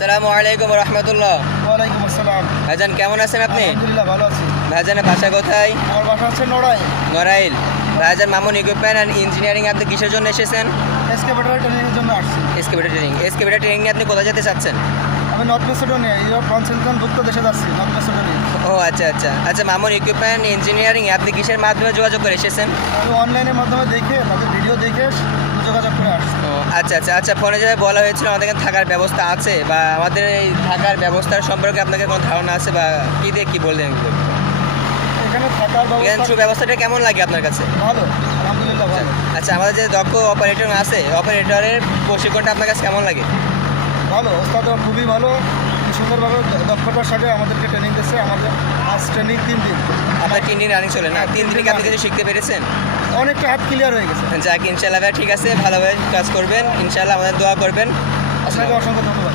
আসসালামু আলাইকুম রহমতুল্লাহ। ওয়ালাইকুম আসসালাম। ভাইজান কেমন আছেন আপনি? আলহামদুলিল্লাহ ভালো আছি। ভাইজানের বাসা কোথায়? আমার বাসা হচ্ছে নড়াইল। নড়াইল। ভাইজান মামুন ইকুইপমেন্ট অ্যান্ড ইঞ্জিনিয়ারিং আপনি কিসের জন্য এসেছেন? এসকেভেটর ট্রেনিংয়ের জন্য আসছি। Excavator training. এসকেভেটর ট্রেনিং নিয়ে আপনি কোথায় যেতে চাচ্ছেন? আমি নর্থ মেসিডোনিয়া ইউরোপ কনসেনভুক্ত দেশে যাচ্ছি, নর্থ মেসিডোনিয়া। ও আচ্ছা আচ্ছা আচ্ছা, মামুন ইকুইপমেন্ট ইঞ্জিনিয়ারিং আপনি কিসের মাধ্যমে যোগাযোগ করে এসেছেন? আমি অনলাইনের মাধ্যমে দেখে তাদের ভিডিও দেখে যোগাযোগ করে আসছি। ও আচ্ছা আচ্ছা আচ্ছা, ফোনে যেভাবে বলা হয়েছিল আমাদের এখানে থাকার ব্যবস্থা আছে, বা আমাদের এই থাকার ব্যবস্থার সম্পর্কে আপনাদের কোনো ধারণা আছে, বা কী দিয়ে কী বললেন? এখানে থাকার ব্যবস্থা ব্যবস্থাটা কেমন লাগে আপনার কাছে? ভালো, আলহামদুলিল্লাহ ভালো। আচ্ছা, আমাদের যে দক্ষ অপারেটর আছে, অপারেটরের প্রশিক্ষণটা আপনার কাছে কেমন লাগে? ভালো, ওস্তাদও খুবই ভালো, সুন্দরভাবে দক্ষতার সাথে আমাদেরকে ট্রেনিং দিচ্ছে। আমাদের আজ ট্রেনিং 3 দিন। আপনার 3 দিন রানিং চলে না? 3 দিনে কি আপনি কিছু শিখতে পেরেছেন? অনেকটা হাত ক্লিয়ার হয়ে গেছে। যাক, ইনশাল্লাহ ভাই ঠিক আছে, ভালোভাবে কাজ করবেন, ইনশাল্লাহ আমাদের দোয়া করবেন। আপনাকে অসংখ্য ধন্যবাদ।